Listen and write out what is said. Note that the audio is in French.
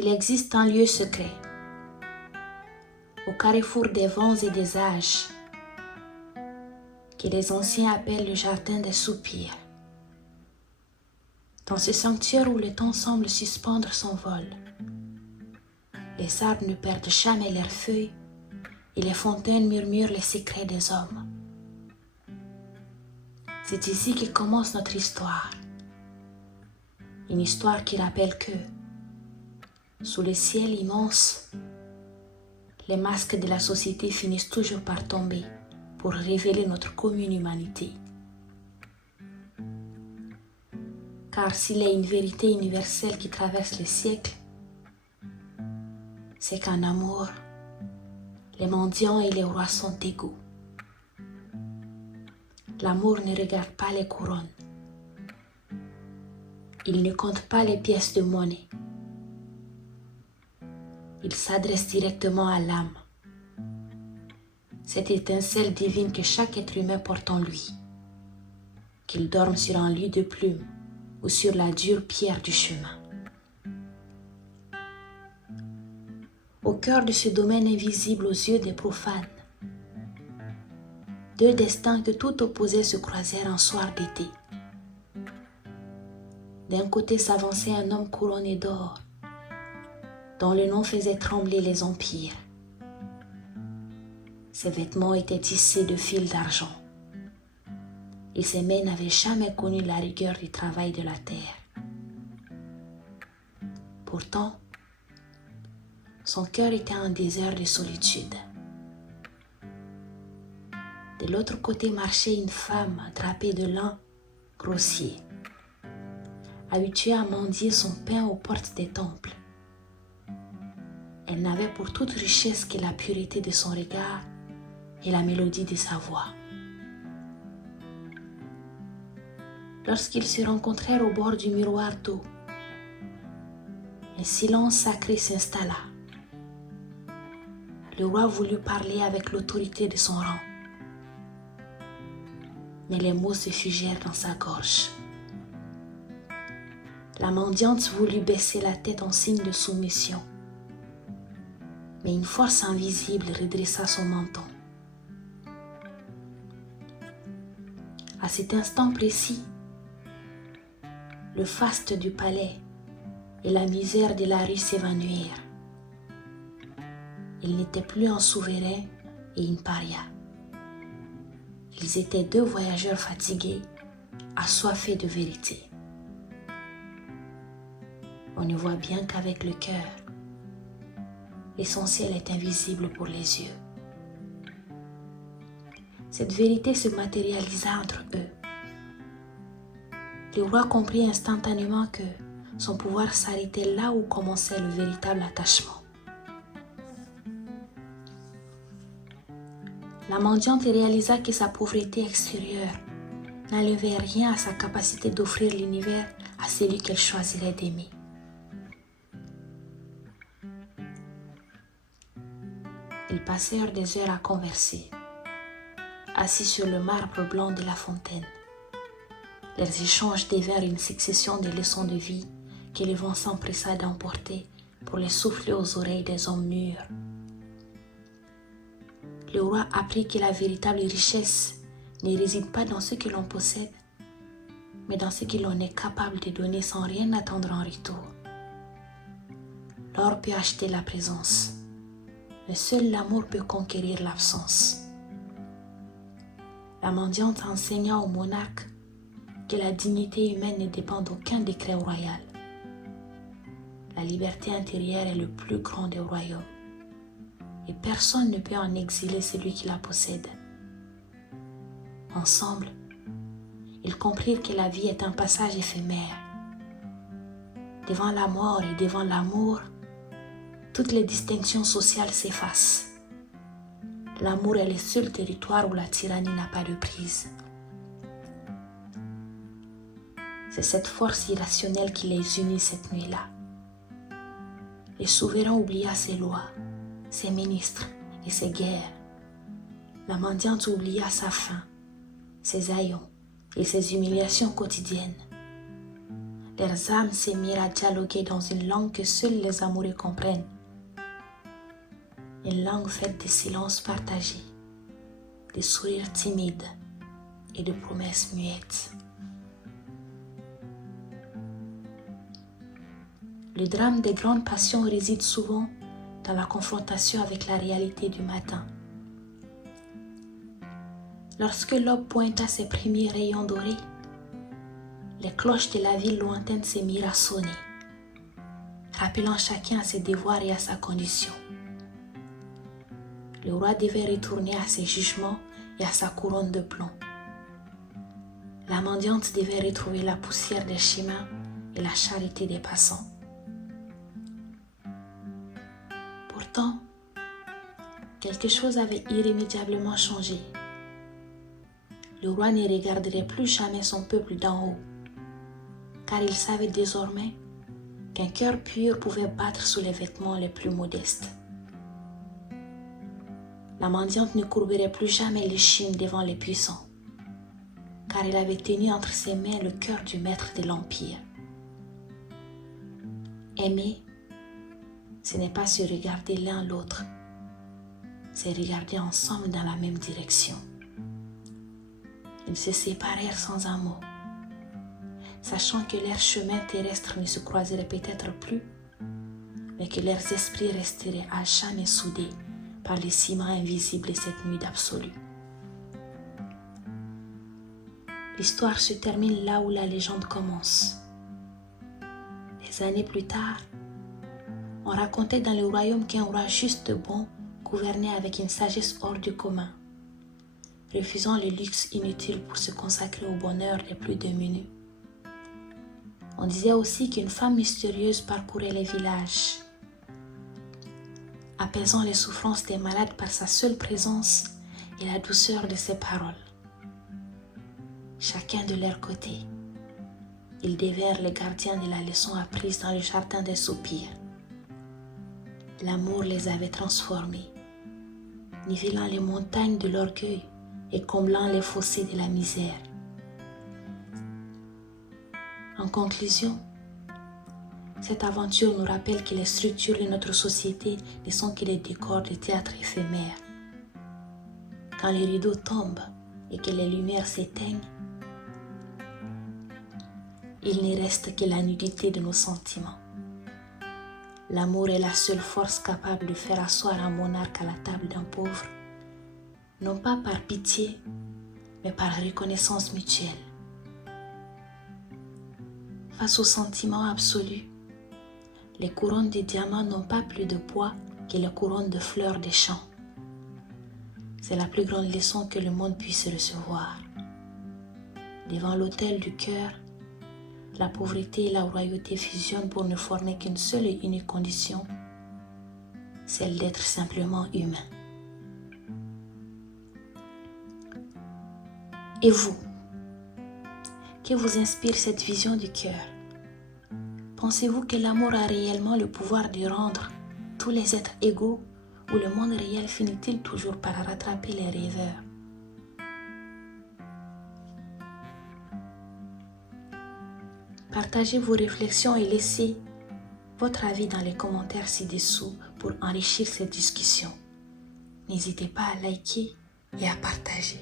Il existe un lieu secret, au carrefour des vents et des âges, que les anciens appellent le jardin des soupirs. Dans ce sanctuaire où le temps semble suspendre son vol, les arbres ne perdent jamais leurs feuilles et les fontaines murmurent les secrets des hommes. C'est ici qu'il commence notre histoire. Une histoire qui rappelle que, sous le ciel immense, les masques de la société finissent toujours par tomber pour révéler notre commune humanité. Car s'il y a une vérité universelle qui traverse les siècles, c'est qu'en amour, les mendiants et les rois sont égaux. L'amour ne regarde pas les couronnes. Il ne compte pas les pièces de monnaie. Il s'adresse directement à l'âme, cette étincelle divine que chaque être humain porte en lui, qu'il dorme sur un lit de plumes ou sur la dure pierre du chemin. Au cœur de ce domaine invisible aux yeux des profanes, deux destins que tout opposait se croisèrent un soir d'été. D'un côté s'avançait un homme couronné d'or, dont le nom faisait trembler les empires. Ses vêtements étaient tissés de fils d'argent, et ses mains n'avaient jamais connu la rigueur du travail de la terre. Pourtant, son cœur était un désert de solitude. De l'autre côté marchait une femme drapée de lin grossier, habituée à mendier son pain aux portes des temples. Elle n'avait pour toute richesse que la pureté de son regard et la mélodie de sa voix. Lorsqu'ils se rencontrèrent au bord du miroir d'eau, un silence sacré s'installa. Le roi voulut parler avec l'autorité de son rang, mais les mots se figèrent dans sa gorge. La mendiante voulut baisser la tête en signe de soumission, mais une force invisible redressa son menton. À cet instant précis, le faste du palais et la misère de la rue s'évanouirent. Il n'était plus un souverain et une paria. Ils étaient deux voyageurs fatigués, assoiffés de vérité. On ne voit bien qu'avec le cœur, l'essentiel est invisible pour les yeux. Cette vérité se matérialisa entre eux. Le roi comprit instantanément que son pouvoir s'arrêtait là où commençait le véritable attachement. La mendiante réalisa que sa pauvreté extérieure n'enlevait rien à sa capacité d'offrir l'univers à celui qu'elle choisirait d'aimer. Ils passèrent des heures à converser, assis sur le marbre blanc de la fontaine. Leurs échanges devinrent une succession de leçons de vie que le vent s'empressa d'emporter pour les souffler aux oreilles des hommes mûrs. Le roi apprit que la véritable richesse ne réside pas dans ce que l'on possède, mais dans ce que l'on est capable de donner sans rien attendre en retour. L'or peut acheter la présence, mais seul l'amour peut conquérir l'absence. La mendiante enseigna au monarque que la dignité humaine ne dépend d'aucun décret royal. La liberté intérieure est le plus grand des royaumes, et personne ne peut en exiler celui qui la possède. Ensemble, ils comprirent que la vie est un passage éphémère. Devant la mort et devant l'amour, toutes les distinctions sociales s'effacent. L'amour est le seul territoire où la tyrannie n'a pas de prise. C'est cette force irrationnelle qui les unit cette nuit-là. Le souverain oublia ses lois, ses ministres et ses guerres. La mendiante oublia sa faim, ses haillons et ses humiliations quotidiennes. leurs âmes se mirent à dialoguer dans une langue que seuls les amoureux comprennent. Une langue faite de silences partagés, de sourires timides et de promesses muettes. Le drame des grandes passions réside souvent dans la confrontation avec la réalité du matin. Lorsque l'aube pointa ses premiers rayons dorés, les cloches de la ville lointaine se mirent à sonner, rappelant chacun à ses devoirs et à sa condition. Le roi devait retourner à ses jugements et à sa couronne de plomb. La mendiante devait retrouver la poussière des chemins et la charité des passants. Pourtant, quelque chose avait irrémédiablement changé. Le roi ne regarderait plus jamais son peuple d'en haut, car il savait désormais qu'un cœur pur pouvait battre sous les vêtements les plus modestes. La mendiante ne courberait plus jamais l'échine devant les puissants, car elle avait tenu entre ses mains le cœur du maître de l'Empire. Aimer, ce n'est pas se regarder l'un l'autre, c'est regarder ensemble dans la même direction. Ils se séparèrent sans un mot, sachant que leurs chemins terrestres ne se croiseraient peut-être plus, mais que leurs esprits resteraient à jamais soudés par les ciments invisibles de cette nuit d'absolu. L'histoire se termine là où la légende commence. Des années plus tard, on racontait dans le royaume qu'un roi juste bon gouvernait avec une sagesse hors du commun, refusant le luxe inutile pour se consacrer au bonheur des plus démunis. On disait aussi qu'une femme mystérieuse parcourait les villages, apaisant les souffrances des malades par sa seule présence et la douceur de ses paroles. Chacun de leur côté, ils devinrent les gardiens de la leçon apprise dans le jardin des soupirs. L'amour les avait transformés, nivelant les montagnes de l'orgueil et comblant les fossés de la misère. En conclusion, cette aventure nous rappelle que les structures de notre société ne sont que des décors de théâtre éphémères. Quand les rideaux tombent et que les lumières s'éteignent, il ne reste que la nudité de nos sentiments. L'amour est la seule force capable de faire asseoir un monarque à la table d'un pauvre, non pas par pitié, mais par reconnaissance mutuelle. Face au sentiment absolu, les couronnes de diamants n'ont pas plus de poids que les couronnes de fleurs des champs. C'est la plus grande leçon que le monde puisse recevoir. Devant l'autel du cœur, la pauvreté et la royauté fusionnent pour ne former qu'une seule et unique condition, celle d'être simplement humain. Et vous, que vous inspire cette vision du cœur? Pensez-vous que l'amour a réellement le pouvoir de rendre tous les êtres égaux ou le monde réel finit-il toujours par rattraper les rêveurs? Partagez vos réflexions et laissez votre avis dans les commentaires ci-dessous pour enrichir cette discussion. N'hésitez pas à liker et à partager.